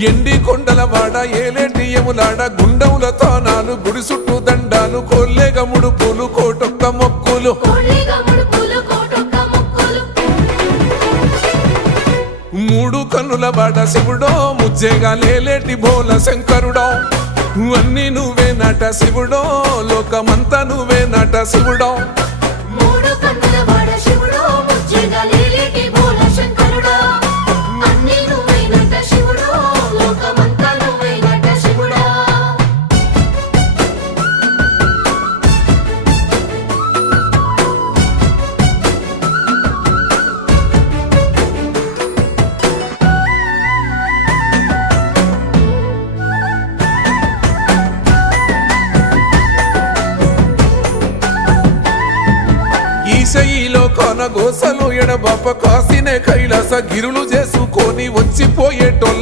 ఎండి కొండల వాడ ఏలేటి యములాడ గుండముల తానాలు గుడి చుట్టూ దండాలు కొల్లేగ ముడుపులు కోటొక్క మొక్కులు మూడు కన్నుల వాడ శివుడో ముజ్జేగా లేలేటి బోల శంకరుడో అన్నీ నువ్వే నట శివుడో లోకమంతా నువ్వే నట శివుడో ఈశయిలో కొన గోసలు ఎడబాప కాసినే కైలాస గిరులు చేసుకొని వచ్చిపోయేటోళ్ళ